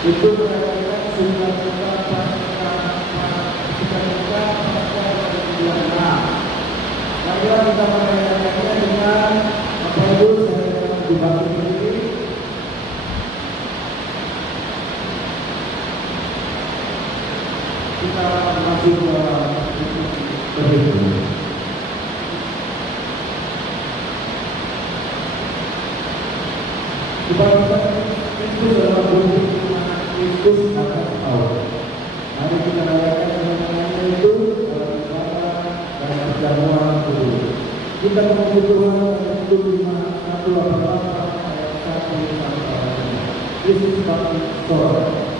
itu merayakan sukacita marilah kita merayakannya dengan apa itu saya dibagi ini. Kita masuk ke berikut. Kepada Kristus adalah bukti Kristus akan Allah. Mari kita rayakan kemenangannya itu dalam ibadah dan perjamuan tubuh. Kita memuji Tuhan dalam Tuhan 188 ayat 1 sampai 5. Kristus bangkit sore.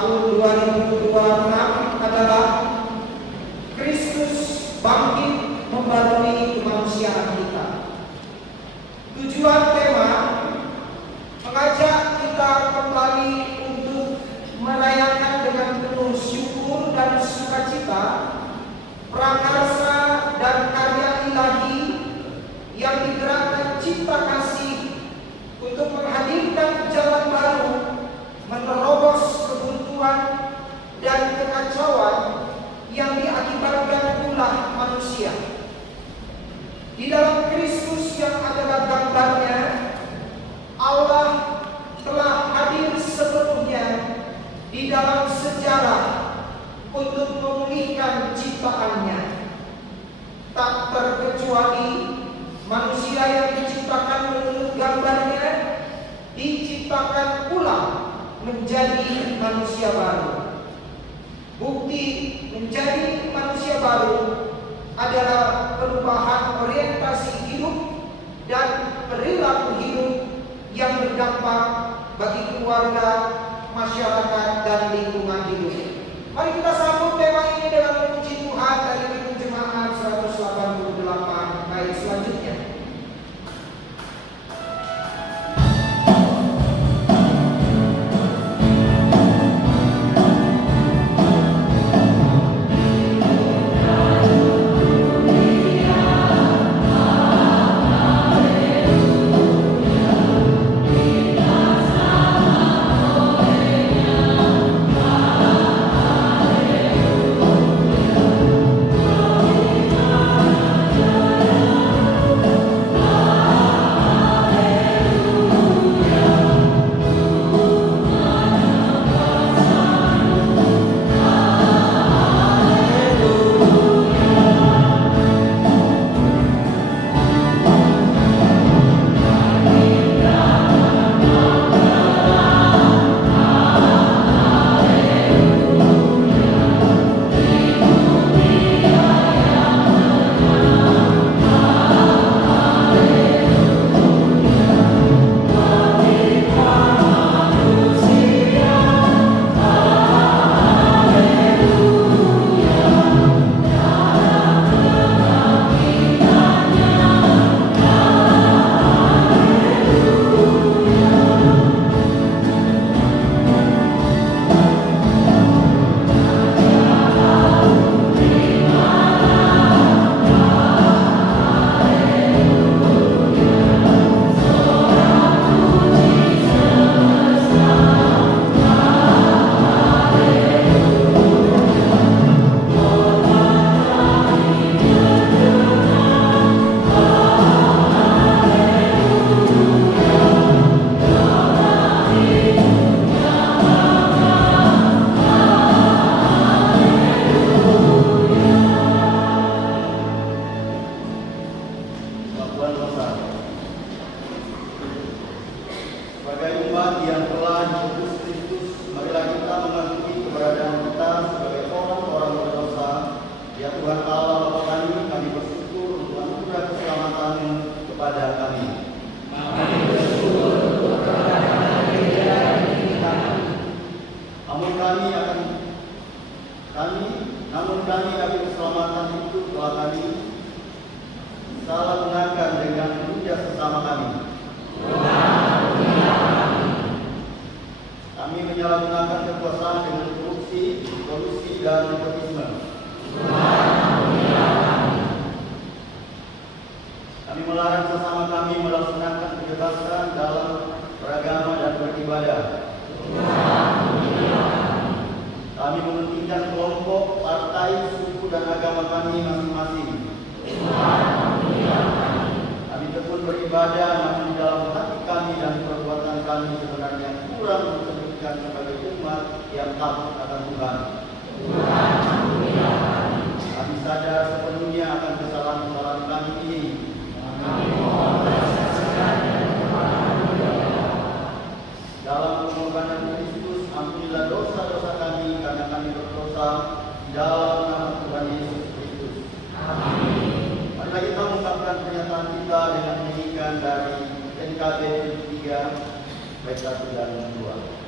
tahun 2026 adalah Kristus bangkit ciptaannya. Tak terkecuali manusia yang diciptakan menurut gambarnya diciptakan ulang menjadi manusia baru. Bukti menjadi manusia baru adalah perubahan orientasi hidup dan perilaku hidup yang berdampak bagi keluarga, masyarakat, dan lingkungan hidup. Mari kita sambut tema ini dengan memuji Tuhan dari Kidung Jemaat 188 bait selanjutnya. Namun kami akan keselamatan itu telah kami salah gunakan dengan menghujat sesama kami. Kami menyalahgunakan kekuasaan dengan korupsi, kolusi, dan nepotisme. Kami melarang sesama kami melaksanakan kebebasan dalam beragama dan beribadah. Kami mementingkan kelompok, partai, suku, dan agama kami masing-masing. Kami tekun beribadah, namun di dalam hati kami dan perbuatan kami sebenarnya kurang disebutkan sebagai umat yang takut akan Tuhan. Kami sadar sepenuhnya akan kesalahan-kesalahan kami ini. Dalam pengorbanan Kristus, ampunilah dosa-dosa kami karena kami berdosa dalam nama Tuhan Yesus Kristus. Amin. Mari kita mengungkapkan pernyataan kita dengan menyanyikan dari NKB 3 bait 1 dan 2.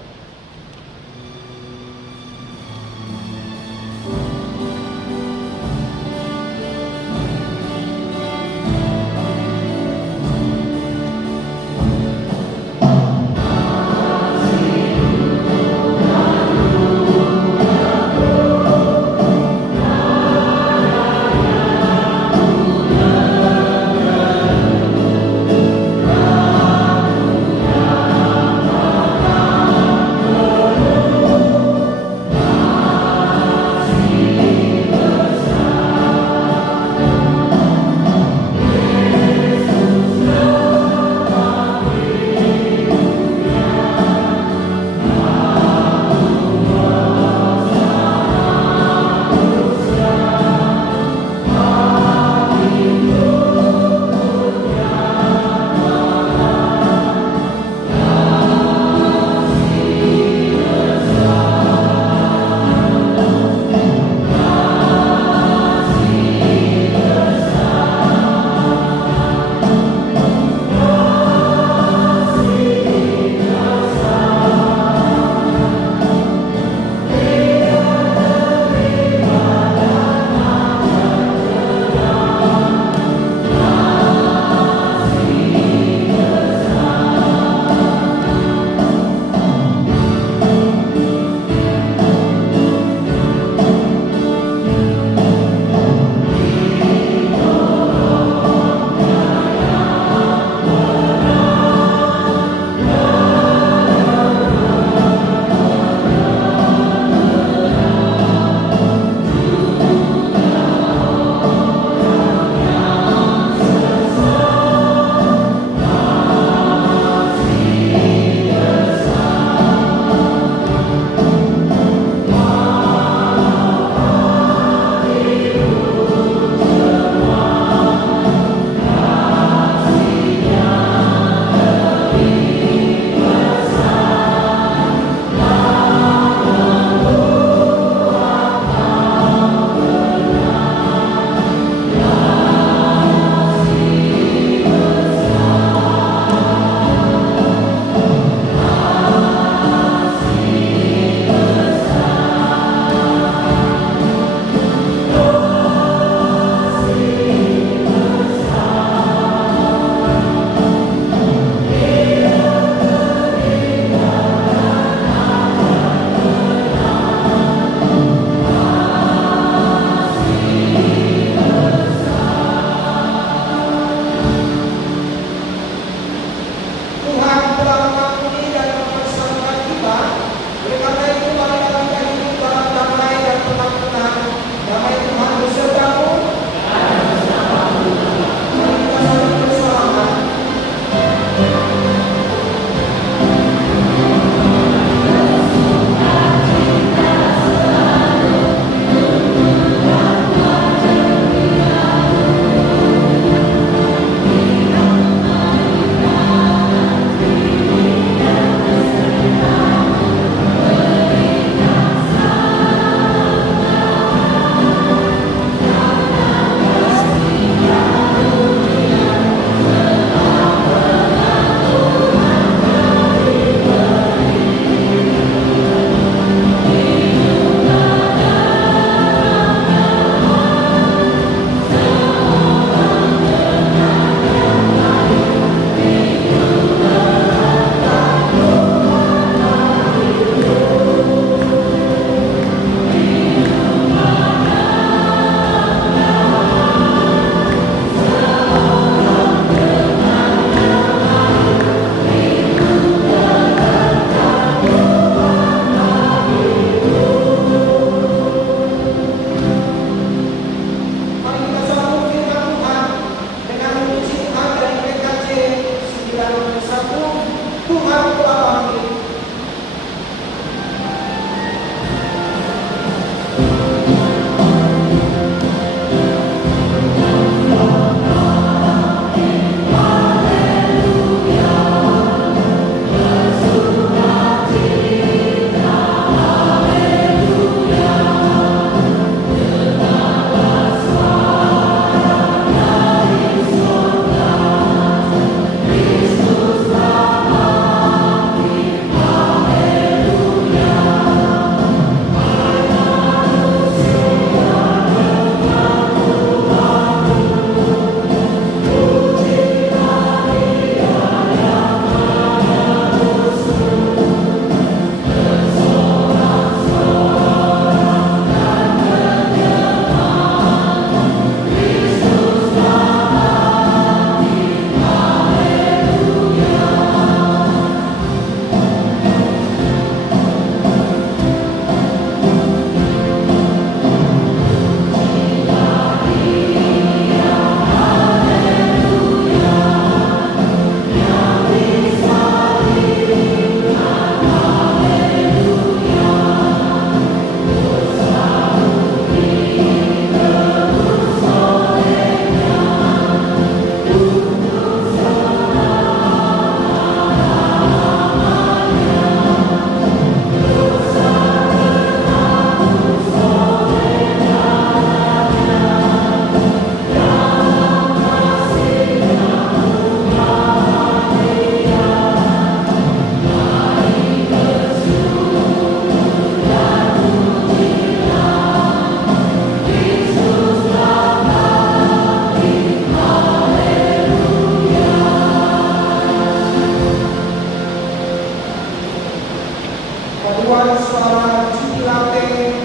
paduan suara jubilate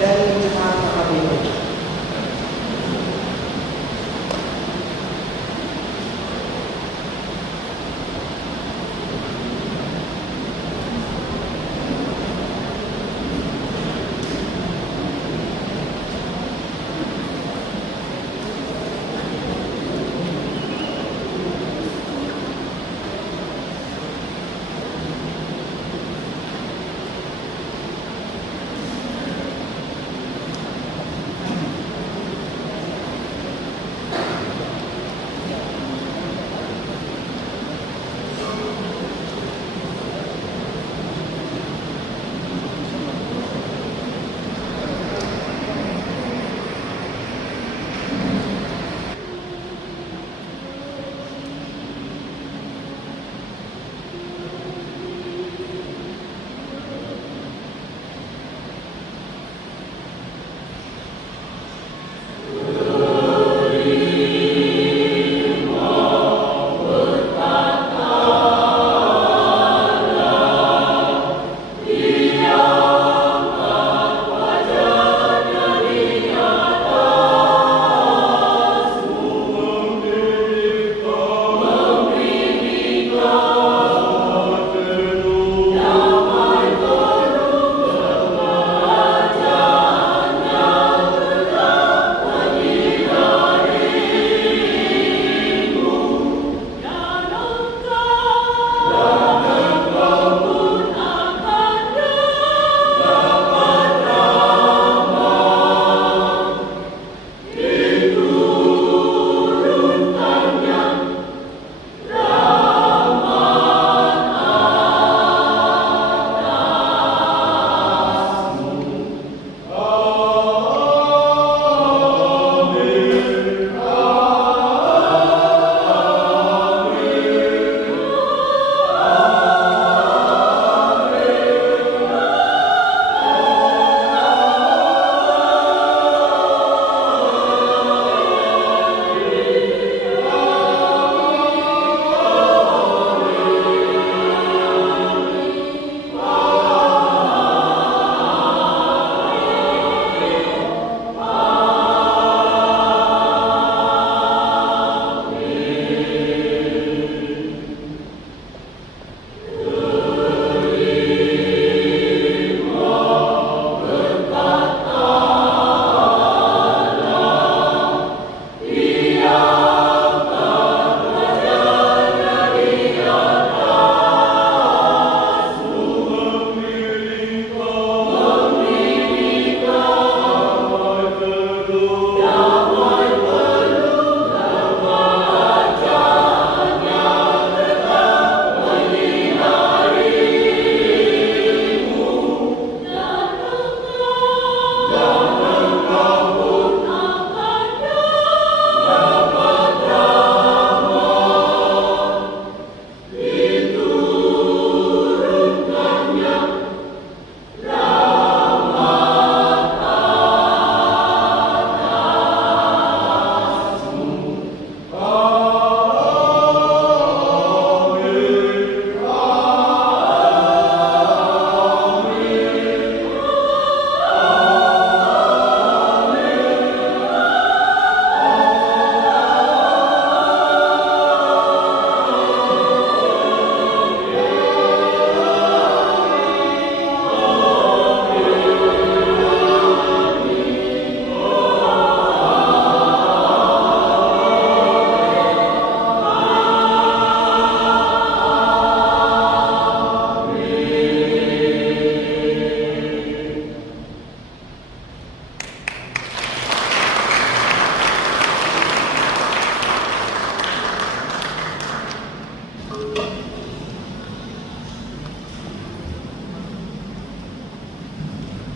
dari jemaat KKBP.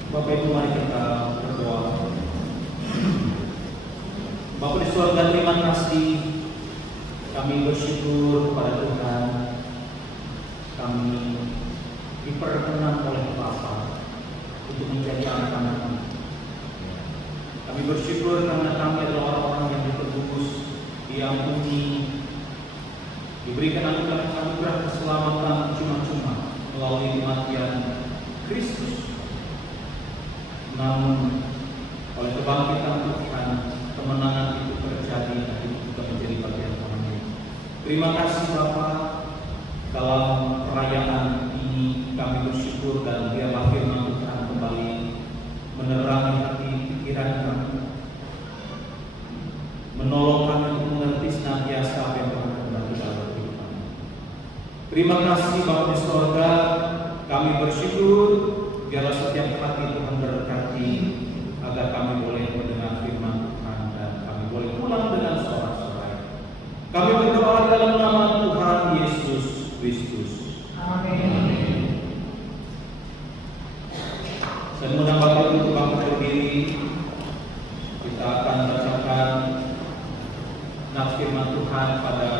Bapak Ibu, mari kita berdoa. Bapa di surga, terima kasih. Kami bersyukur kepada Tuhan. Kami diperkenan oleh Bapa untuk menjadi anak-anak-Mu. Kami bersyukur karena kami adalah orang-orang yang ditebus, diampuni, diberikan anugerah keselamatan cuma-cuma melalui kematian namun oleh kebangkitan Tuhan, kemenangan itu terjadi dan itu juga menjadi bagian kami. Terima kasih Bapa, dalam perayaan ini kami bersyukur dan biarlah firman Tuhan kembali menerangi hati pikiran kami, menolong kami untuk mengerti senantiasa apa yang Tuhan bagi dalam hidup kami. Terima kasih Bapa di surga, kami bersyukur biarlah setiap hati Tuhan berkati agar kami boleh mendengar firman Tuhan dan kami boleh pulang dengan sorak-sorai. Kami berdoa dalam nama Tuhan Yesus Kristus. Amin. Saya mengundang Bapak untuk bangkit berdiri. Kita akan bacakan nats firman Tuhan pada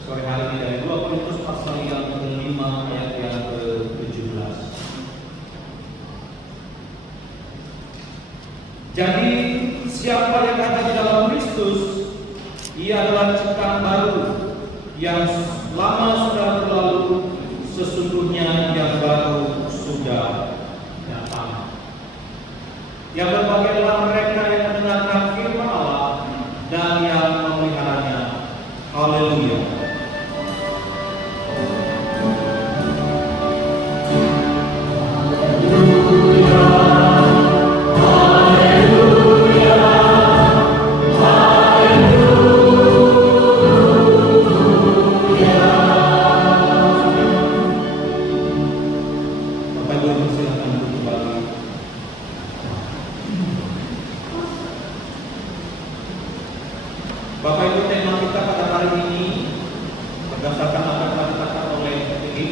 sore hari ini dari 2 Korintus pasal yang ke-5 ayat yang ke-17. Jadi siapa yang ada di dalam Kristus, ia adalah ciptaan baru, yang lama sudah berlalu, sesungguhnya yang baru sudah datang. Yang berbahagialah mereka yang mendengarkan firman Allah dan yang memeliharanya. Haleluya. Bapak Ibu, tema kita pada hari ini berdasarkan apa yang telah dikatakan oleh PGI,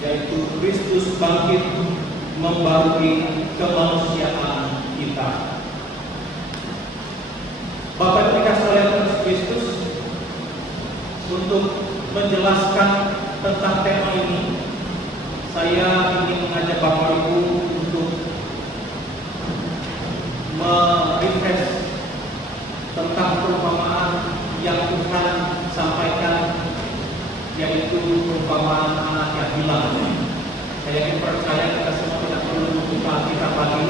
yaitu Kristus bangkit membarui kemanusiaan kita. Bapak Ibu dikasih oleh Kristus untuk menjelaskan tentang tema ini. Saya ingin mengajak Bapak Ibu untuk merefresh tentang perumpamaan yang Tuhan sampaikan, yaitu perumpamaan anak yang hilang. Saya yakin percaya kita semua tidak perlu membuka Alkitab lagi.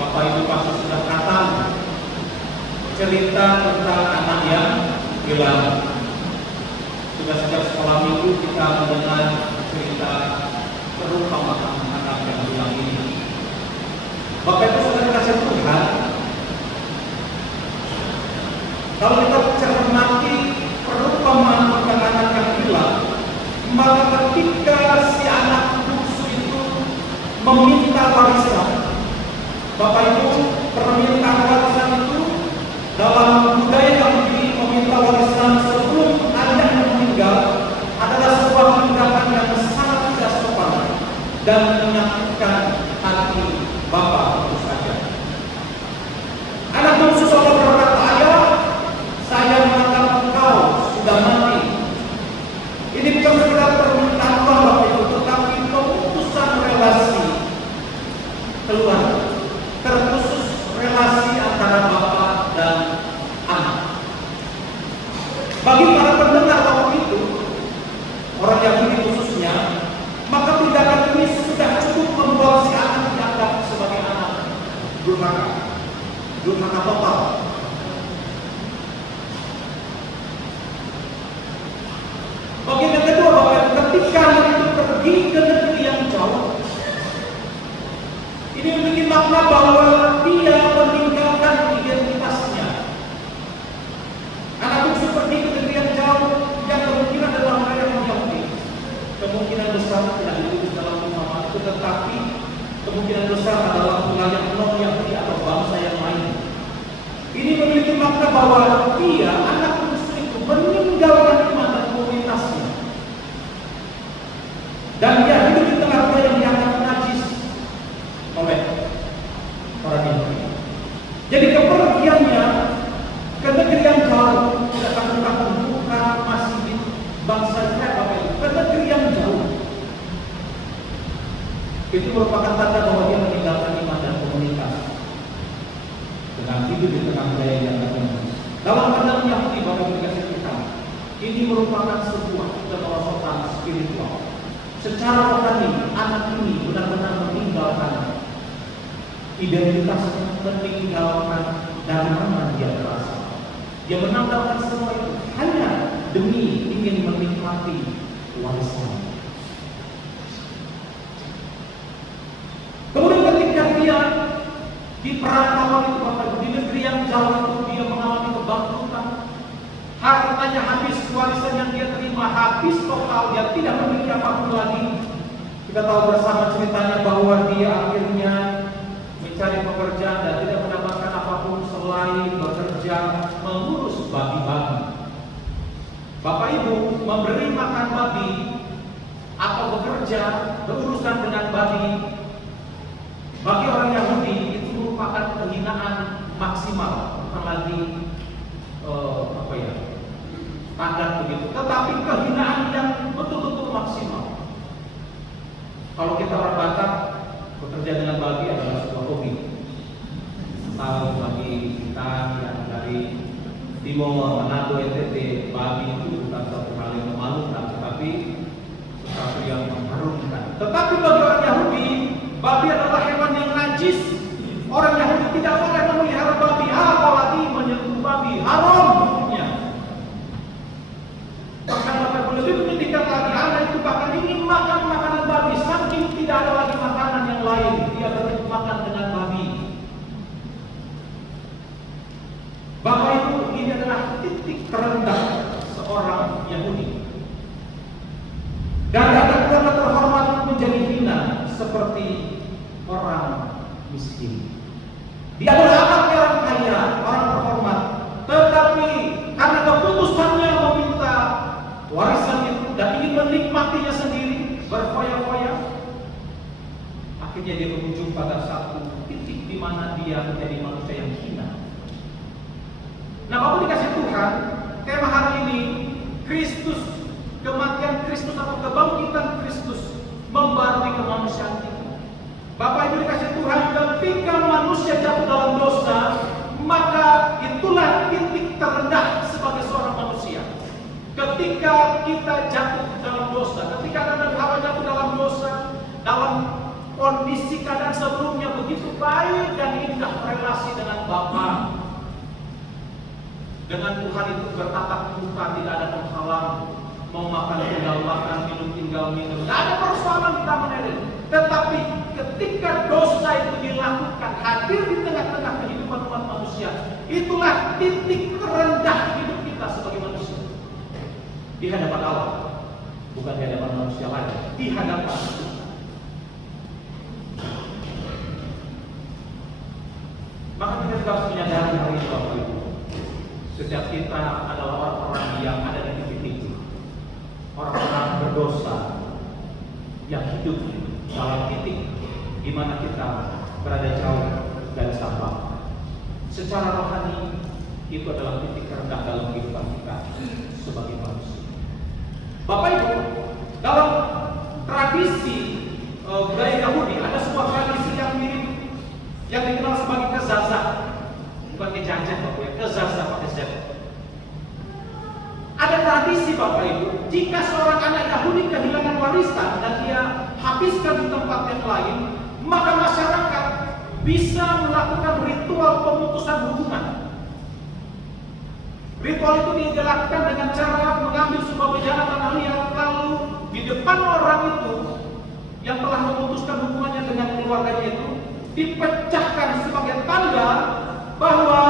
Bapak Ibu pasti sudah khatam cerita tentang anak yang hilang. Sudah sejak sekolah minggu kita mendengar cerita perumpamaan anak yang hilang ini. Bapak Ibu sudah dikasih Tuhan. Kalau kita cermati perumpamaan tentang anak yang hilang, maka ketika si anak bungsu itu meminta warisan, Bapak Ibu, permintaan warisan itu dalam budaya Yahudi, meminta warisan sebelum ayahnya meninggal adalah sebuah tindakan yang sangat tidak sopan dan menyakitkan hati Bapak tentu saja. Anak bungsu seolah berkata, "Ayah, saya menganggap engkau sudah mati." Ini bukan sekedar permintaan uang Bapak Ibu, tetapi pemutusan relasi keluarga, terkhusus relasi antara bapak dan anak. Bagi para pendengar waktu itu, orang Yahudi khususnya, maka tindakan ini sudah cukup membuat si anak dianggap sebagai anak durhaka total. Bagian yang kedua, Bapak, ketika anak itu pergi ke negeri yang jauh, ini memiliki makna bahwa dia meninggalkan identitasnya. Anak bungsu pergi ke negeri yang jauh, yang kemungkinan adalah mereka yang Yahudi. Kemungkinan besar tidak ditulis dalam Muhammad, tetapi kemungkinan besar adalah wilayah non-Yahudi atau bangsa yang lain. Ini memiliki makna bahwa dia, anak bungsu itu, meninggalkan iman dan komunitasnya, dan dia hidup di tengah yang dianggap najis oleh para Yahudi. Jadi kepergiannya ke negeri yang jauh tidak akan pernah bukan masih di bangsa Israel, ke negeri yang jauh. Itu merupakan tanda bahwa dia meninggalkan iman dan komunitas dengan hidup di tengah budaya yang dianggap. Dalam pandangan Yahudi, Bapak Ibu dikasih Tuhan, ini merupakan sebuah kemerosotan spiritual. Secara rohani, anak ini benar-benar meninggalkan identitasnya meninggalkan dari mana dia berasal. Dia menanggalkan semua itu hanya demi ingin menikmati warisan. Kemudian ketika dia di perantauan itu, Bapak Ibu, di negeri yang jauh itu dia mengalami kebangkrutan. Hartanya habis, warisan yang dia terima habis total, dia tidak memiliki apapun lagi. Kita tahu bersama ceritanya bahwa dia akhirnya mencari pekerjaan dan tidak mendapatkan apapun selain bekerja mengurus babi-babi. Bapak Ibu, memberi makan babi atau bekerja berurusan dengan babi bagi orang Yahudi itu merupakan penghinaan maksimal, bukan lagi standar begitu, tetapi kehinaan yang betul-betul maksimal. Kalau kita orang Batak, bekerja dengan babi adalah sebuah hobi. Tahu bagi kita yang dari Timur, Manado, NTT, babi itu bukan suatu hal yang memalukan, tetapi sesuatu yang mengharumkan. Tetapi bagi orang Yahudi, babi adalah hewan yang najis. Orang Yahudi tidak boleh memelihara babi, apalagi menyentuh babi, haram hukumnya. Bahkan Bapak lebih menyedihkan lagi, anak itu bahkan ingin makan makanan babi, saking tidak ada lagi makanan yang lain, dia berhenti makan dengan babi. Bapak Ibu, ini adalah titik terendah seorang Yahudi. Dan ada kata terhormat menjadi hina seperti orang miskin. Dia adalah anaknya orang kaya, orang terhormat, tetapi karena keputusannya meminta warisan itu dan ingin menikmatinya sendiri, berfoya-foya, akhirnya dia berujung pada satu titik di mana dia menjadi manusia yang hina. Nah, Bapak dikasih Tuhan, tema hari ini Kristus, kematian Kristus atau kebangkitan Kristus membarui kemanusiaan kita. Bapak Ibu dikasih Tuhan, ketika manusia jatuh dalam dosa, maka itulah titik terendah sebagai seorang manusia. Ketika kita jatuh dalam dosa, ketika Adam dan Hawa jatuh dalam dosa, dalam kondisi keadaan sebelumnya begitu baik dan indah relasi dengan Bapa, dengan Tuhan itu bertatap muka, tidak ada penghalang, mau makan tinggal makan, minum tinggal minum, tidak ada persoalan di Taman Eden. Tetapi ketika dosa itu dilakukan, hadir di tengah-tengah kehidupan umat manusia, itulah titik terendah hidup kita sebagai manusia di hadapan Allah, bukan di hadapan manusia lain, di hadapan Tuhan. Maka kita harus menyadari hari ini, Bapak Ibu, setiap kita adalah orang-orang yang ada di titik itu, orang-orang berdosa yang hidup dalam titik di mana kita berada jauh dari Bapa. Secara rohani itu adalah titik terendah dalam kehidupan kita sebagai manusia. Bapak Ibu, dalam tradisi budaya Yahudi ada sebuah tradisi yang mirip, yang dikenal sebagai kezazah, bukan kejajan Bapak ya, kezazah pakai Z. Ada tradisi Bapak Ibu, jika seorang anak Yahudi kehilangan warisan dan dia habiskan di tempat yang lain, maka masyarakat bisa melakukan ritual pemutusan hubungan. Ritual itu dilakukan dengan cara mengambil sebuah bejana tanah liat, lalu di depan orang itu yang telah memutuskan hubungannya dengan keluarganya itu dipecahkan sebagai tanda bahwa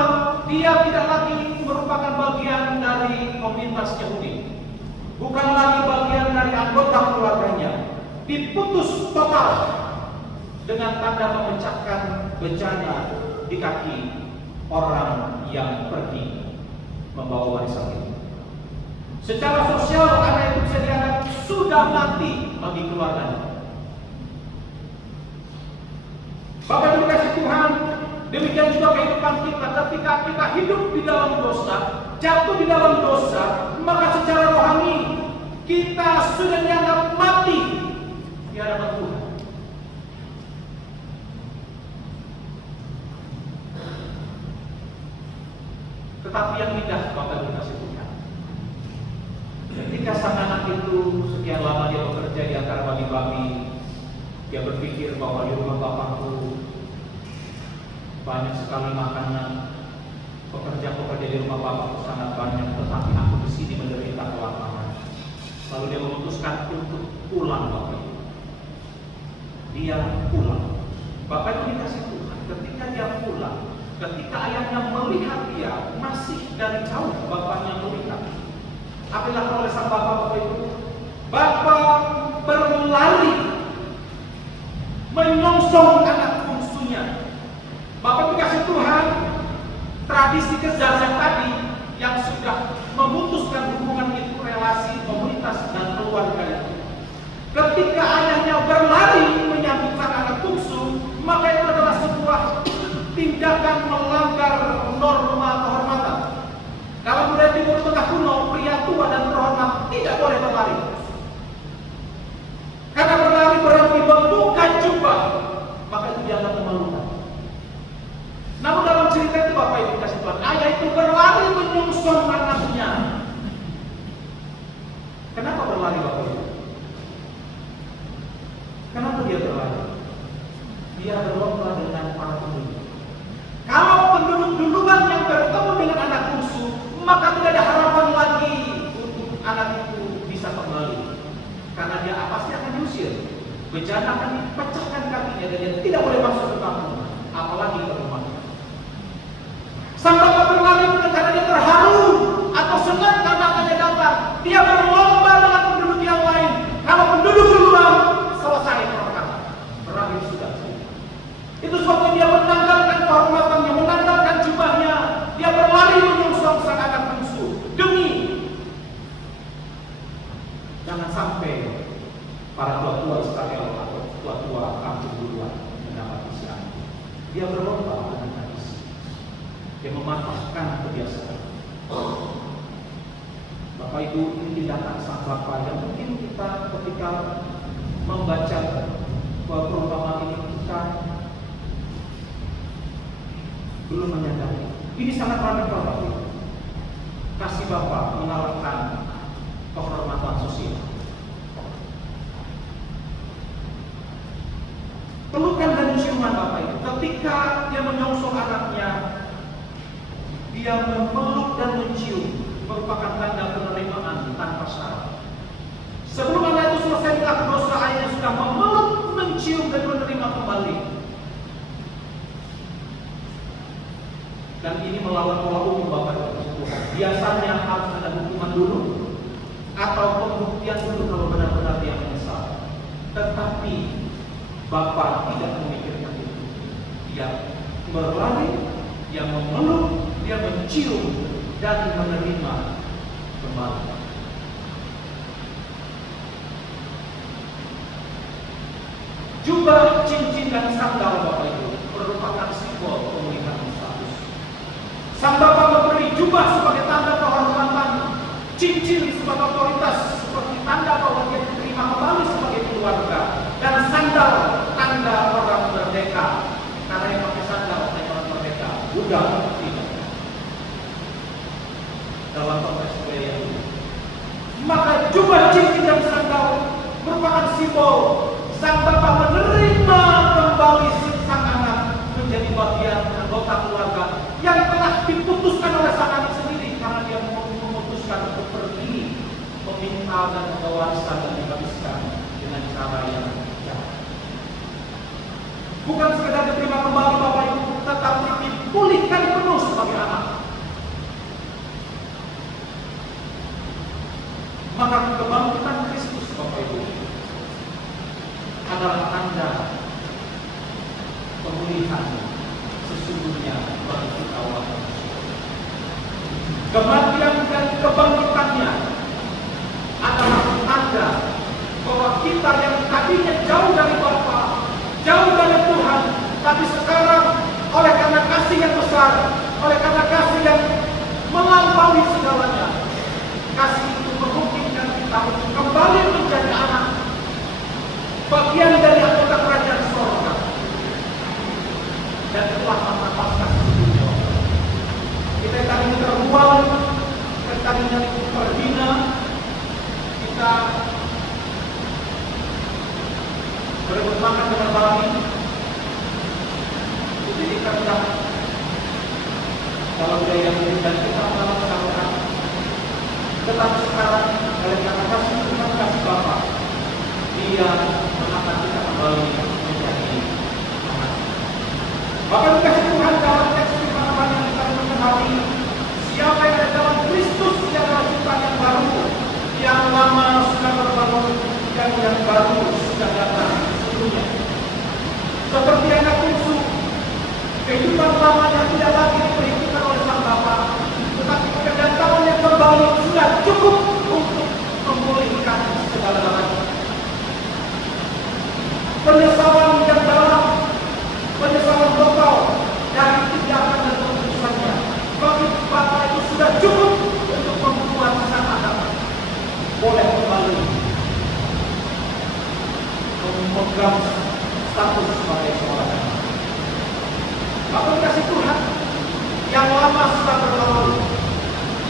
dia tidak lagi merupakan bagian dari komunitas Yahudi, bukan lagi bagian dari anggota keluarganya. Diputus total dengan tanda memecahkan bejana di kaki orang yang pergi membawa warisan itu. Secara sosial anak itu bisa dianggap sudah mati bagi keluarganya. Bapak Ibu dikasih Tuhan, demikian juga kehidupan kita. Ketika kita hidup di dalam dosa, jatuh di dalam dosa, maka secara rohani kita sudah dianggap mati di hadapan Tuhan. Tetapi yang indah Bapak Ibu kasih Tuhan, ketika sang anak itu sekian lama dia bekerja di antara babi-babi, dia berpikir bahwa di rumah bapakku banyak sekali makanan, pekerja-pekerja di rumah Bapak sangat banyak, tetapi aku di sini menderita kelaparan. Lalu dia memutuskan untuk pulang, Bapak Ibu. Dia pulang. Bapak itu dikasih Tuhan. Ketika dia pulang, ketika ayahnya melihat dia masih dari jauh, bapaknya melihat. Apa yang dilakukan oleh sang Bapak itu? Bapak berlari menyongsong anak bungsunya. Bapak dikasih Tuhan, tradisi kezazian tadi yang sudah memutuskan hubungan itu, relasi komunitas dan keluarga itu. Ketika ayahnya berlari menyambut sang anak bungsu, maka itu adalah sebuah tindakan melanggar norma kehormatan. Kalau budaya Timur Tengah kuno, pria tua dan terhormat tidak boleh berlari. Karena berlari berarti membuka jubah, maka itu dianggap memalukan. Namun dalam cerita itu Bapak Ibu kasih Tuhan, ayah itu berlari menyongsong anaknya. Kenapa berlari Bapak Ibu? Kenapa dia berlari? Dia berlomba dengan para penduduk. Kalau penduduk duluan yang bertemu dengan anak bungsu, maka tidak ada harapan lagi untuk anak itu bisa kembali. Karena dia pasti akan diusir. Bejana akan dipecahkan kakinya dan dia tidak boleh masuk ke kampung, apalagi ke rumahnya. Sang bapak berlari bukan karena dia terharu atau senang karena anaknya datang. Dia berlomba dengan penduduk yang lain. Kalau penduduk duluan, selesai perkara. Berakhir sudah. Itu sebabnya dia menanggalkan kehormatannya, menanggalkan jubahnya. Dia berlari menyongsong sang anak bungsu demi jangan sampai para tua-tua Israel atau tua-tua kampung duluan mendapat isian. Dia berlomba dengan tradisi. Dia mematahkan kebiasaan. Bapak Ibu, ini tindakan sang Bapa yang mungkin kita ketika membaca perumpamaan ini kita belum menyadari. Ini sangat radikal, Bapak Ibu. Kasih Bapak mengalahkan kehormatan sosial. Pelukan dan ciuman Bapak Ibu. Ketika dia menyongsong anaknya, dia memeluk dan mencium, merupakan tanda penerimaan tanpa syarat. Sebelum anak itu selesai melakukan dosa, ayahnya sudah memeluk, mencium dan menerima kembali. Dan ini melawan pola umum Bapak Ibu. Biasanya harus ada hukuman dulu atau pembuktian dulu kalau benar-benar dia menyesal. Tetapi Bapak tidak memikirkan itu. Dia berlari, dia memeluk, dia mencium dan menerima kembali. Jubah, cincin dan sandal Bapak Ibu merupakan simbol pemulihan status. Sang Bapak memberi jubah sebagai tanda kehormatan, cincin sebagai otoritas seperti tanda bahwa dia diterima kembali sebagai keluarga, dan sandal tanda orang merdeka. Karena yang pakai sandal orang merdeka, budak tidak. Dalam konteks budaya ini, maka jubah, cincin dan sandal merupakan simbol sang Bapak menerima kembali sang anak menjadi bagian anggota keluarga yang telah diputuskan oleh sang anak sendiri karena dia memutuskan untuk pergi meminta dan mewarisan dan dihabiskan dengan cara yang jahat. Bukan sekedar diterima kembali Bapak Ibu, tetapi dipulihkan penuh sebagai anak. Maka kebangkitan Kristus Bapak Ibu adalah tanda pemulihan sesungguhnya bagi kita orang manusia. Kematian dan kebangkitannya adalah tanda bahwa kita yang tadinya jauh dari Bapa, jauh dari Tuhan, tapi sekarang oleh karena kasih yang besar, oleh karena kasih yang melampaui segalanya, kasih itu memungkinkan kita untuk kembali menjadi anak, bagian dari anggota kerajaan surga. Dan telah menapaskan hidupnya. Kita tadinya terbuang, kita tadinya terhina, kita berebut makan dengan babi, kita tidak kalau budaya dan kita melakukan tetapi sekarang oleh karena kasih Tuhan kasih Bapa, Dia mengangkat kita kembali menjadi anak. Bahkan kasih Tuhan dalam teks firman yang kita renungkan hari ini, siapa yang ada dalam Kristus dia adalah ciptaan yang baru, yang lama sudah berlalu, yang baru sudah datang sebelumnya. Seperti anak bungsu, kehidupan lamanya tidak lagi diperhitungkan oleh Sang Bapa, tetapi kedatangannya kembali sudah cukup untuk memulihkan segala-galanya. Penyesalan yang dalam, penyesalan total dari tindakan dan keputusannya bagi Bapa itu sudah cukup untuk membuat sang anak boleh kembali memegang status sebagai seorang anak. Bahkan kasih Tuhan yang lama sudah berlalu,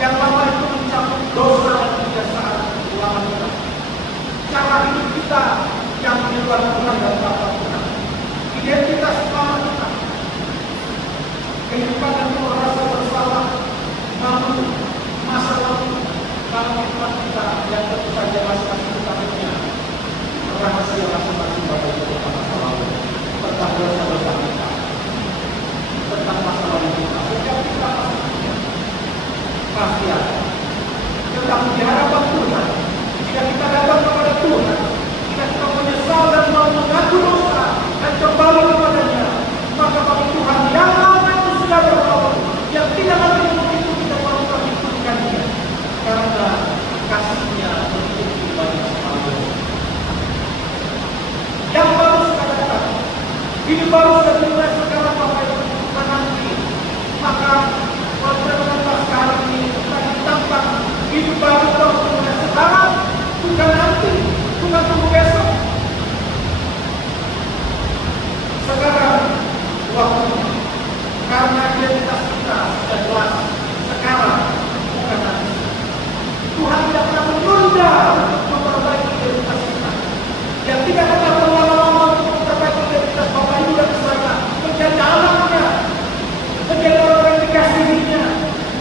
yang lama itu mencakup dosa dan kebiasaan ulangan kita, cara hidup kita yang di luar Tuhan dan Bapa Tuhan, identitas lama kita, kehidupan yang merasa bersalah, namun masa lalu, dalam kehidupan kita yang tentu saja masing-masing kita punya rahasia masing-masing pada itu masa lalu, tentang dosa-dosa kita, tentang masa lalu kita, setiap kita pasti ada. Tetapi di hadapan Tuhan, jika kita datang kepada Tuhan, jika kita menyesal dan mau mengaku dosa dan kembali kepadanya, maka bagi Tuhan yang lama itu sudah berlalu, yang tidak lagi begitu kita perlu perhitungkan Dia, karena kasih-Nya begitu banyak sekali. Yang baru sudah datang, ini baru sudah dimulai sekarang Bapak Ibu menanti, maka perjalanan sekarang ini kita ditantang hidup baru terus mulai sekarang, bukan nanti, bukan tunggu besok. Sekarang waktunya, karena identitas kita sudah jelas sekarang, bukan nanti. Tuhan tidak pernah menunda untuk memperbaiki identitas kita. Yang tidak pernah berlama-lama untuk memperbaiki identitas Bapak Ibu dan Saudara menjadi anaknya, menjadi orang yang dikasihinya.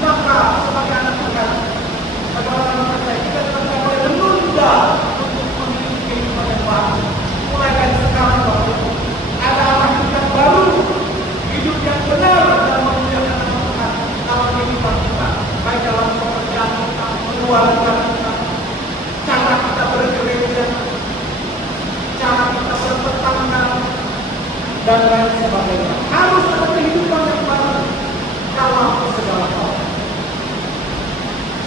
Maka sebagai anak Tuhan, sebagai orang yang percaya, kita tidak boleh menunda untuk memiliki kehidupan yang baru. Mulai dari sekarang Bapak Ibu, ada arah yang baru, hidup yang benar dalam memuliakan nama Tuhan dalam kehidupan kita, baik dalam pekerjaan kita, keluarga kita, cara kita bergereja, cara kita bertetangga, dan lain sebagainya. Harus ada kehidupan yang baru dalam segala hal.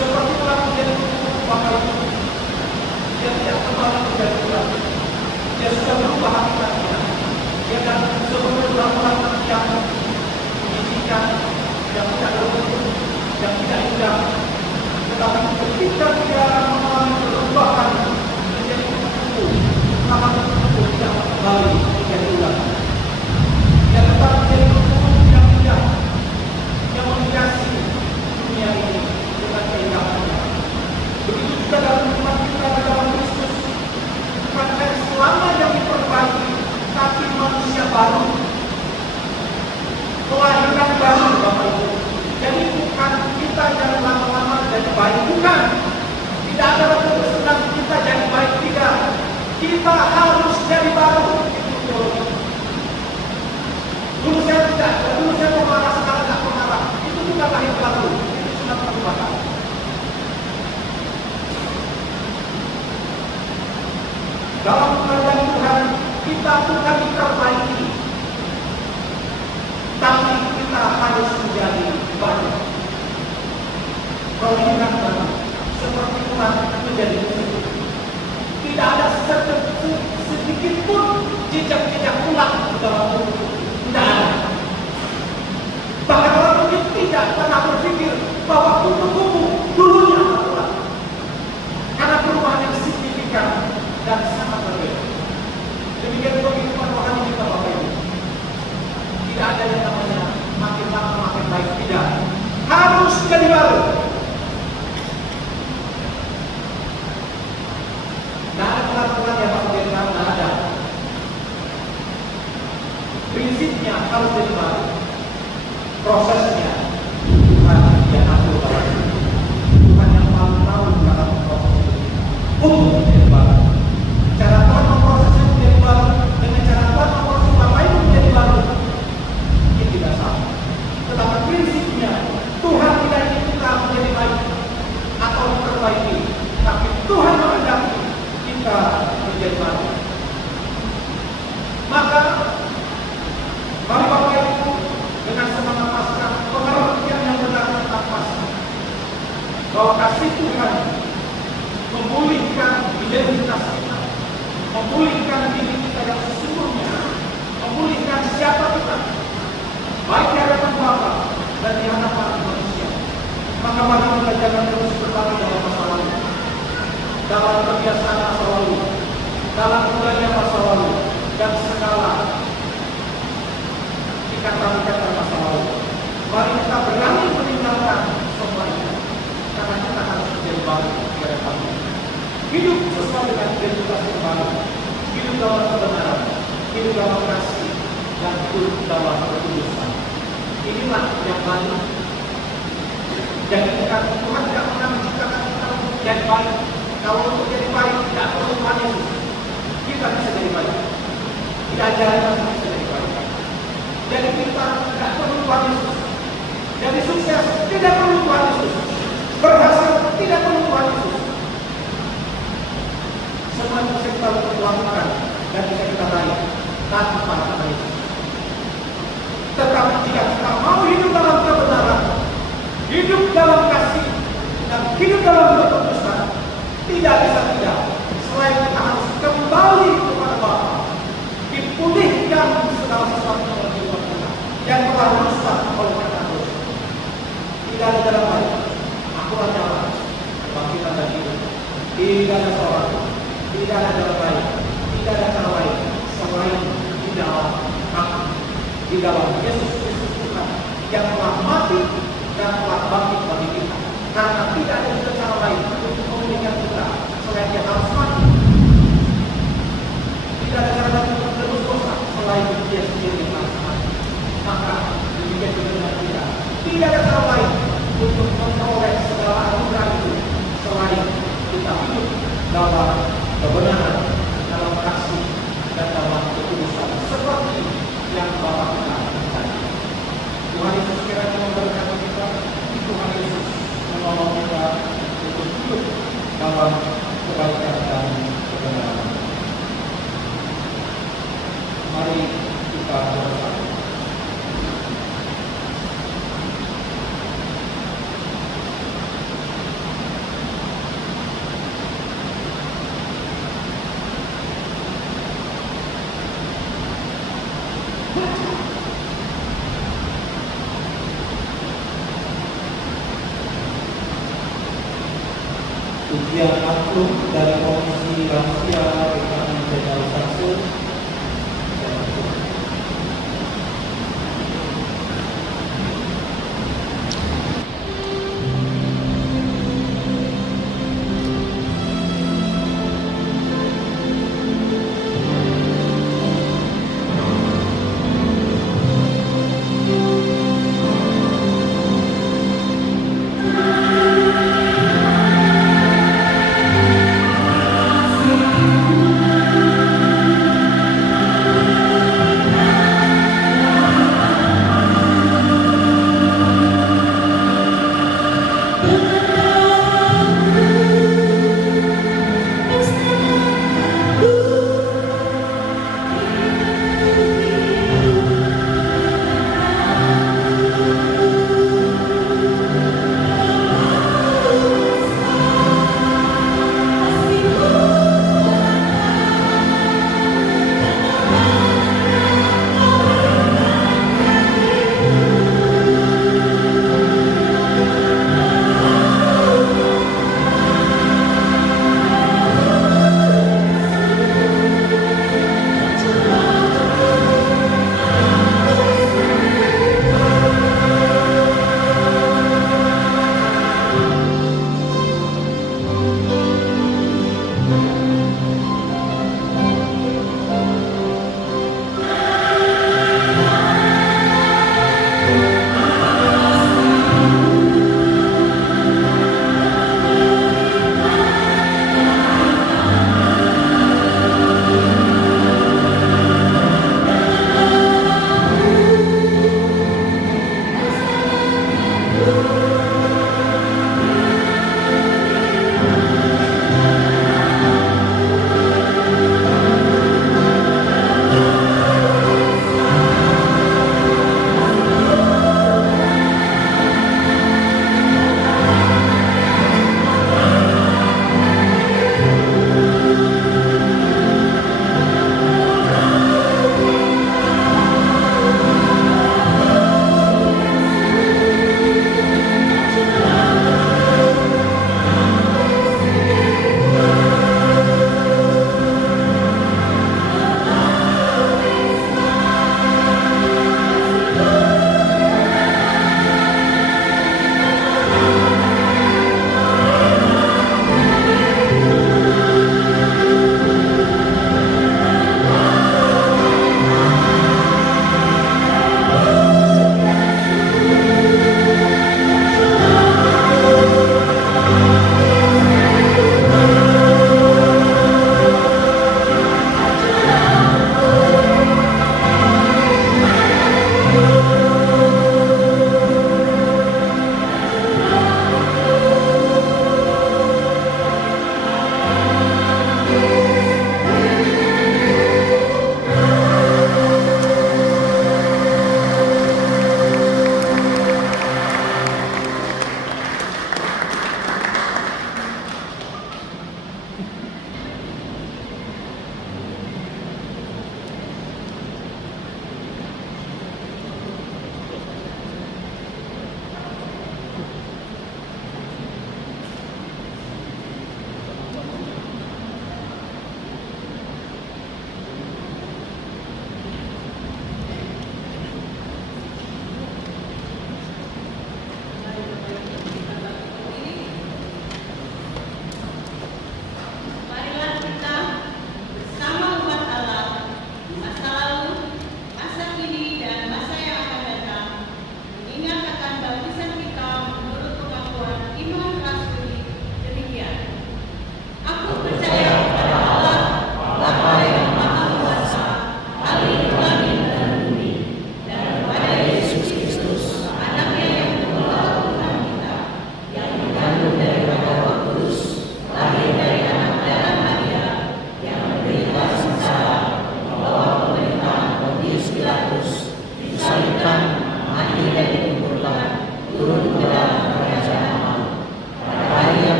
Seperti telah menjadi hukum Bapak Ibu, dia tidak kembali menjadi ulang. Dia sudah berubah habitatnya. Dia dan sebelum melakukan yang mengizinkan, yang tidak berbentuk, yang tidak indah. Tetapi ketika dia mengalami perubahan menjadi hukum, maka hukum tidak kembali menjadi ulang. Dia tetap menjadi hukum yang indah, yang menghiasi dunia ini dengan keindahannya. Begitu juga dalam iman kita dalam Kristus, bukan hanya selama yang diperbaiki, tapi manusia baru, kelahiran baru Bapak Ibu. Jadi bukan kita yang lama-lama jadi baik, bukan. Tidak ada waktu senang kita jadi baik, tidak. Kita harus jadi baru. Itu teologi. Dulu saya tidak, dulu saya pemarah, sekarang tidak pemarah. Itu bukan lahir baru, itu sudah perubahan. Dalam kerajaan Tuhan, kita bukan diperbaiki, tapi kita harus menjadi baru. Kelahiran baru, seperti Tuhan menjadi baru. Tidak ada sedikit pun jejak-jejak ulang dalam tubuh. Tidak ada. Bahkan orang mungkin tidak pernah berpikir bahwa tubuh dulunya ulang. Karena perubahan yang signifikan dan sangat berbeda. Demikian juga kehidupan rohani kita Bapak Ibu. Tidak ada yang namanya makin lama makin baik, tidak. Harus jadi baru. Tidak ada peraturan yang Pak Jenderal, tidak ada. Prinsipnya harus jadi baru. prosesnya Tuhan yang atur dalam hidup. Tuhan yang paling tahu cara memproses hidup kita untuk menjadi baru. Cara Tuhan memproses itu menjadi baru dengan cara Tuhan memproses apa itu menjadi baru, ini tidak sama. Tetapi prinsipnya Tuhan tidak ingin kita menjadi baik atau memperbaiki, tapi Tuhan menghendaki kita menjadi baru. Maka mari Bapak Ibu dengan semangat Paskah pengertian yang benar tentang Paskah, bahwa kasih Tuhan memulihkan identitas kita, memulihkan diri kita yang sesungguhnya, memulihkan siapa kita, baik di hadapan Bapa dan di hadapan manusia. Maka mari kita jangan terus berlari dalam masa lalu, dalam kebiasaan masa lalu, dalam budaya masa lalu, dan segala ikatan-ikatan masa lalu. Mari kita berani meninggalkan semua itu, karena kita harus menjadi baru di hadapan Tuhan. Hidup sesuai dengan identitas yang baru, hidup dalam kebenaran, hidup dalam kasih, dan hidup dalam kekudusan. Inilah yang baru. Jadi Tuhan tidak pernah menciptakan kita untuk jadi baik. Kalau untuk jadi baik tidak perlu Tuhan Yesus, kita bisa jadi baik. Diajarkan kita bisa jadi baik. Jadi kita tidak perlu Tuhan Yesus. Jadi sukses tidak perlu Tuhan Yesus. Berhasil tidak perlu Tuhan Yesus. Semua itu bisa kita lakukan dan bisa kita raih tanpa Tuhan Yesus. Tetapi jika kita mau hidup dalam kebenaran, hidup dalam kasih, dan hidup dalam kekudusan, tidak bisa tidak selain kita harus kembali kepada Bapa, dipulihkan segala sesuatu dalam kehidupan kita yang telah rusak oleh kata dosa. Tidak ada jalan lain. Akulah jalan kebangkitan dan hidup. Tidak ada seorang, tidak ada jalan lain, tidak ada cara lain selain di dalam Aku, di dalam Yesus Kristus Tuhan yang telah mati dan telah bangkit bagi kita. Karena tidak ada juga cara lain untuk memulihkan kita selain Dia harus mati. Tidak ada cara lain untuk menebus dosa selain Dia sendiri yang harus mati. Maka demikian juga dengan kita. Tidak ada cara lain untuk memperoleh segala anugerah itu selain kita hidup dalam kebenaran, dalam kasih, dan dalam kekudusan seperti yang Bapa kita tadi. Tuhan Yesus kiranya memberkati kita. Tuhan Yesus menolong kita untuk hidup dalam kebaikan dan kebenaran. Mari kita bersatu. Ujian aklum dari Komisi Rahasia PKI Jenderal Saksel.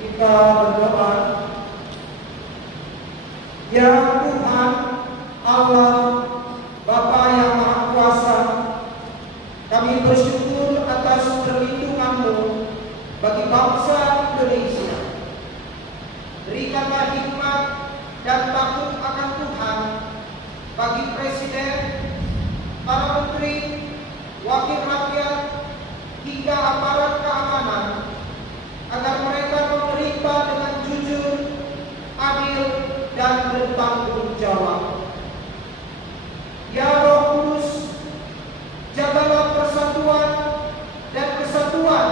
kita berdoa. Ya Tuhan Allah Bapa yang Maha Kuasa, kami bersyukur atas perlindungan-Mu bagi bangsa Indonesia. Berikanlah hikmat dan takut akan Tuhan bagi Presiden, para menteri, wakil rakyat, hingga aparat keamanan, agar mereka memerintah dengan jujur, adil, dan bertanggung jawab. Ya Roh Kudus, jagalah persatuan dan kesatuan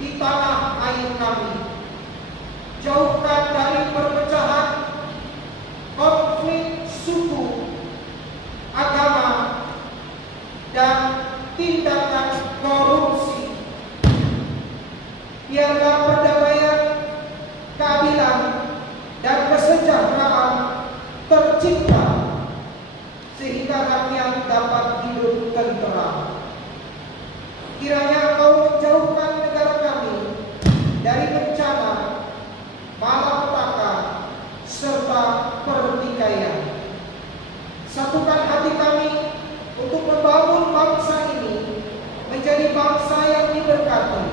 di tanah air kami. Jauhkan dari perpecahan, konflik suku, agama, dan tindakan korupsi. Biarlah perdamaian, keadilan, dan kesejahteraan tercipta sehingga rakyat dapat hidup tentram. Kiranya Engkau menjauhkan negara kami dari bencana, malapetaka, serta pertikaian. Satukan hati kami untuk membangun bangsa ini menjadi bangsa yang diberkati.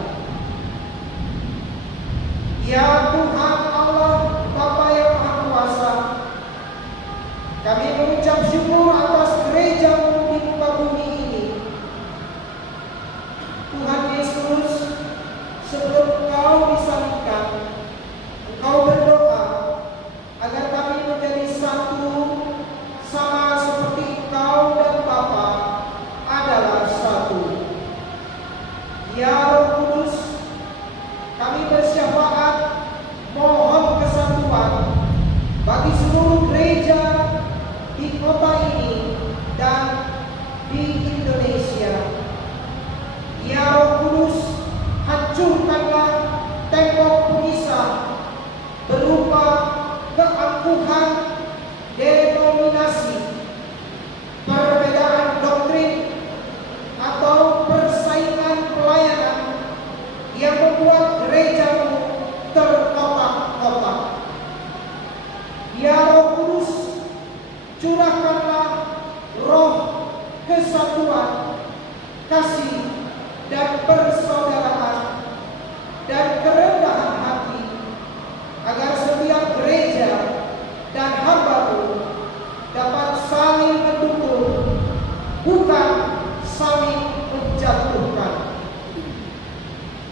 Ya Tuhan Allah Bapa yang Maha Kuasa, kami mengucap syukur atas gereja-Mu di muka bumi ini. Tuhan Yesus, sebelum Engkau disalibkan, Engkau berdoa agar kami menjadi satu, sama seperti Engkau dan Bapa adalah satu. Ya Roh Kudus, kami bersyafaat mohon kesatuan bagi seluruh gereja di kota ini dan di Indonesia. Ya Roh Kudus, hancurkanlah tembok pemisah berupa keangkuhan denominasi, perbedaan doktrin, atau persaingan pelayanan yang membuat gereja-Mu terkotak-kotak. Ya Roh Kudus, curahkanlah roh kesatuan, kasih, dan persaudaraan, dan kerendahan hati, agar setiap gereja dan hamba-Mu dapat saling mendukung, bukan saling menjatuhkan.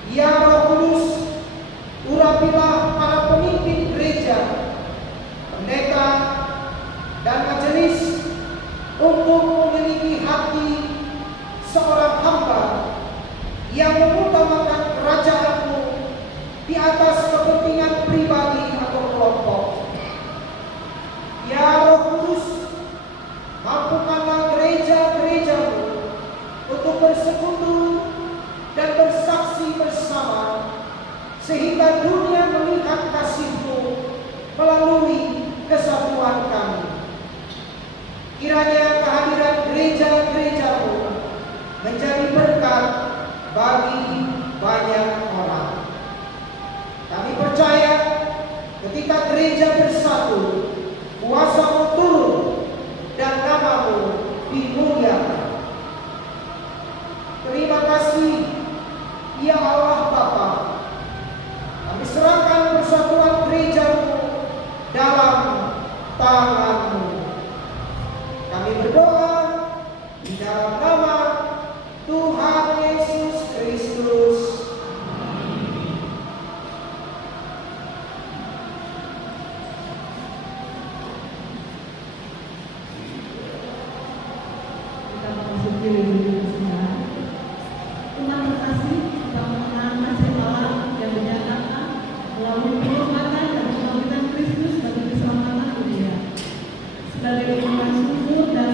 Ya Roh Kudus, urapilah para pemimpin gereja, pendeta, dan majelis untuk memiliki hati seorang hamba yang mengutamakan kerajaan-Mu di atas kepentingan pribadi atau kelompok. Ya Roh Kudus, mampukanlah gereja-gereja-Mu untuk bersekutu dan bersaksi bersama, sehingga dunia melihat kasih-Mu melalui kesatuan kami. Kiranya kehadiran gereja-gereja-Mu menjadi berkat bagi banyak orang. Kami percaya ketika gereja bersatu, kuasa-Mu turun dan nama-Mu dimuliakan. Terima kasih, ya Allah Bapa. Kami serahkan persatuan gereja-Mu dalam tangan-Mu. Kami berdoa di dalam nama Tuhan Yesus Kristus. Kita memasuki reuni kesembilan. Tuhan berkasih permohonan kasih Allah yang dinyatakan melalui pengorbanan dan pembangkitan Kristus bagi keselamatan dunia. Sebagai umat syukur dan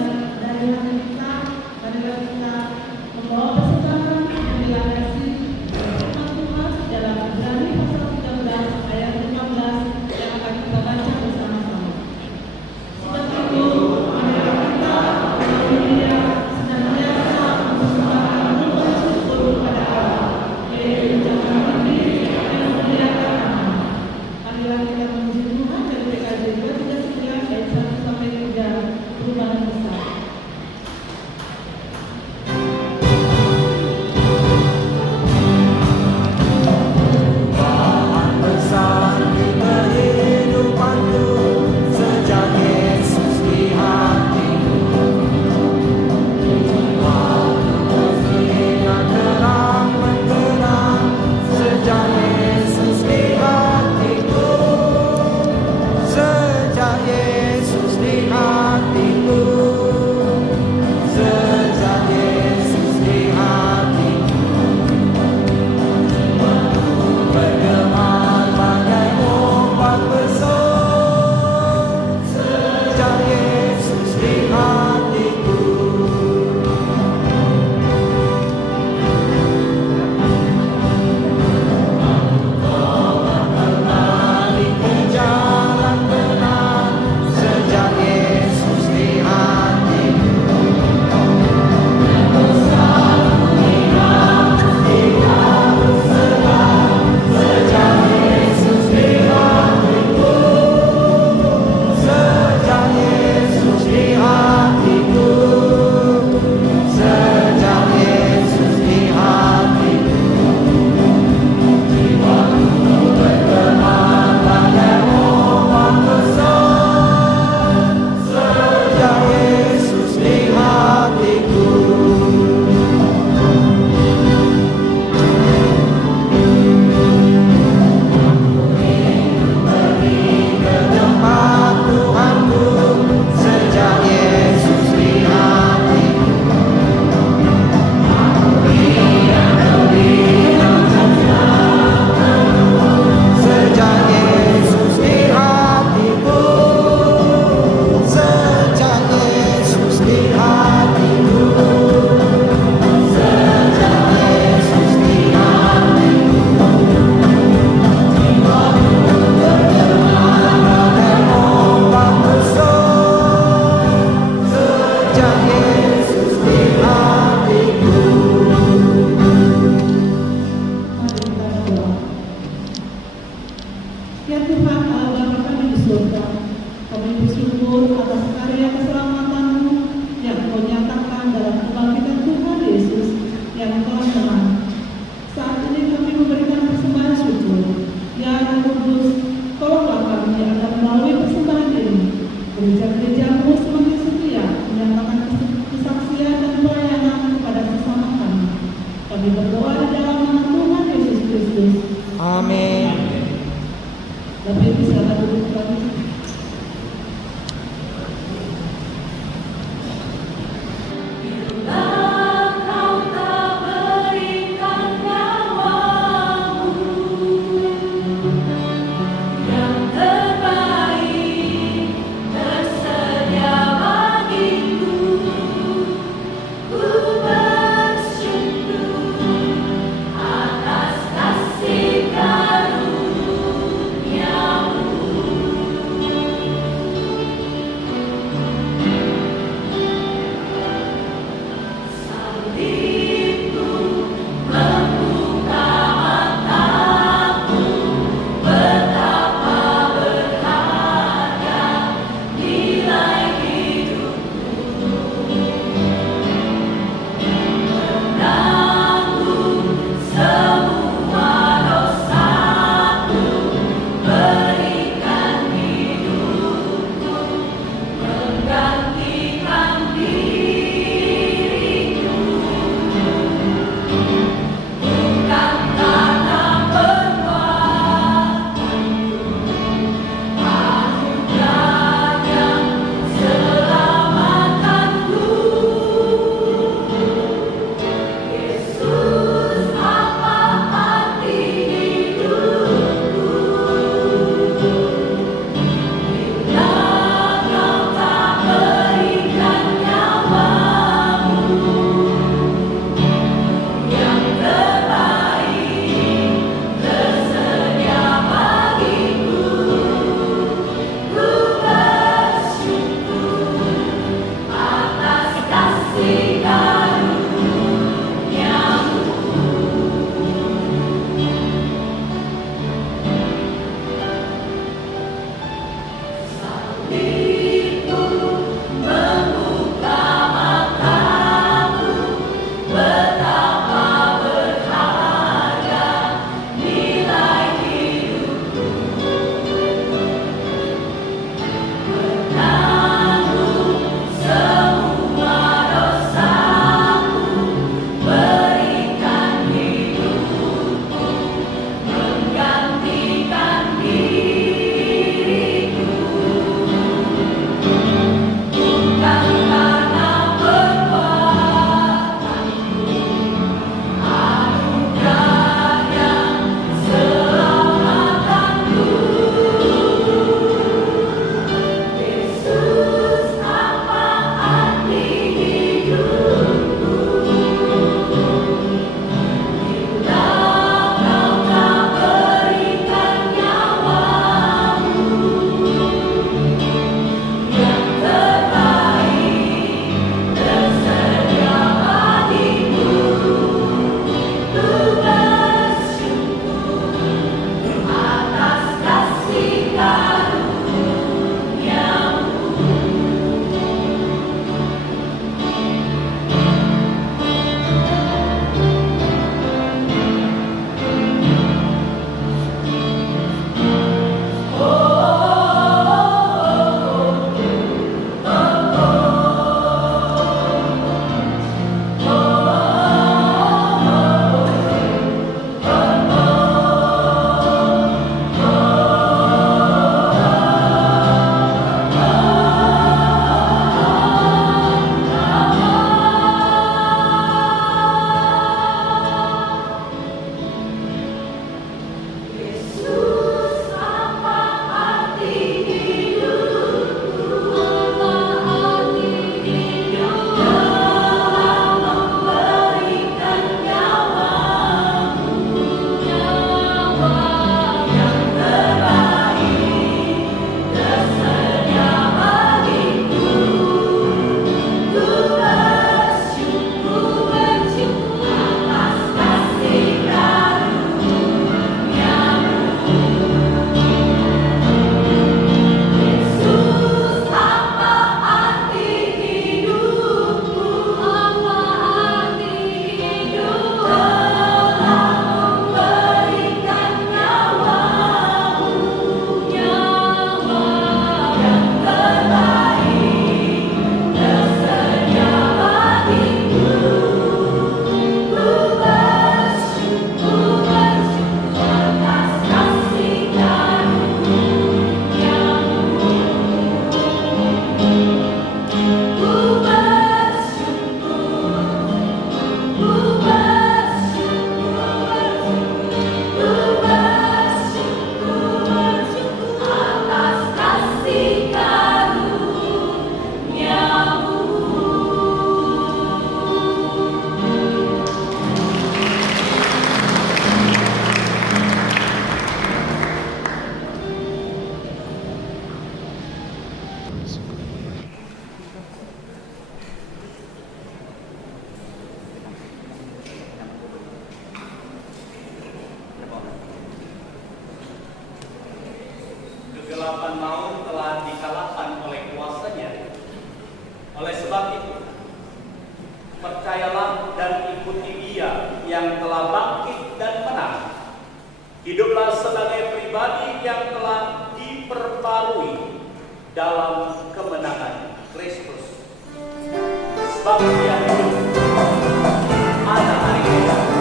bersyukur atas karya keselamatan-Mu yang Kau nyatakan dalam kebangkitan Tuhan Yesus yang telah menang. Saat ini kami memberikan persembahan syukur. Ya Roh Kudus, tolonglah kami agar melalui persembahan ini gereja-gereja-Mu semakin setia menyatakan kesaksian dan pelayanan kepada sesama kami. Kami berdoa di dalam nama Tuhan Yesus Kristus. Amin. Bapak Ibu silakan duduk kembali. dalam kemenangan Kristus. Sebab Dia hidup, ada hari esok.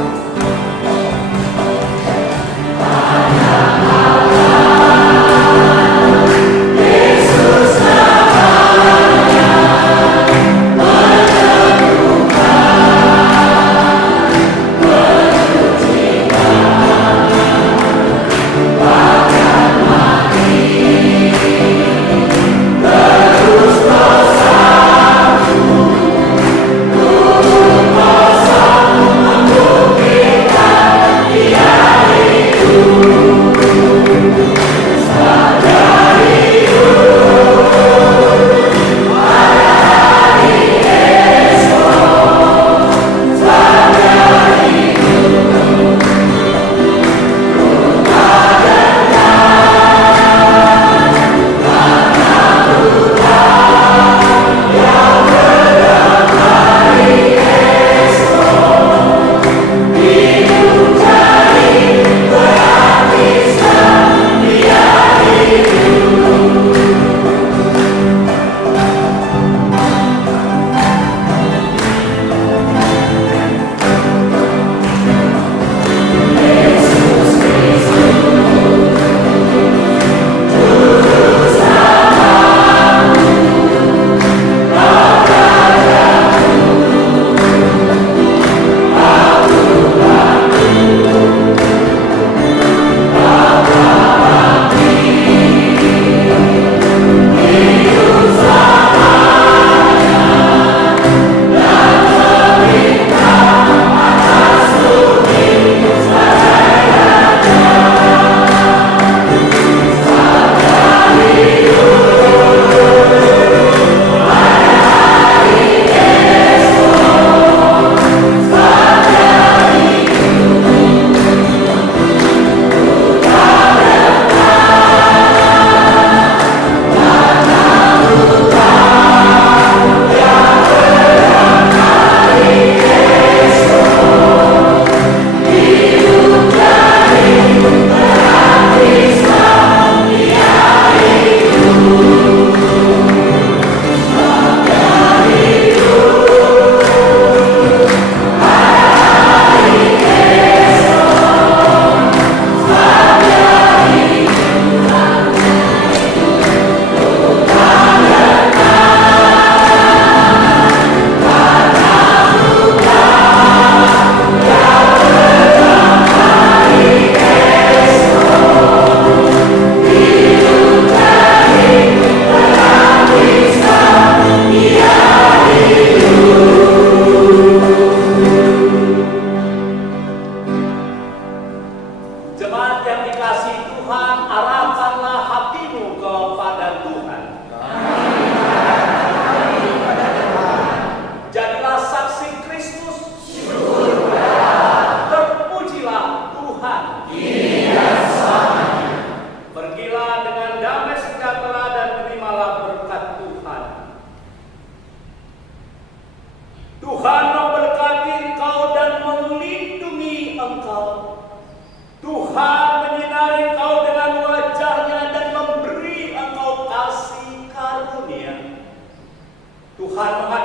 Tuhan mengatakan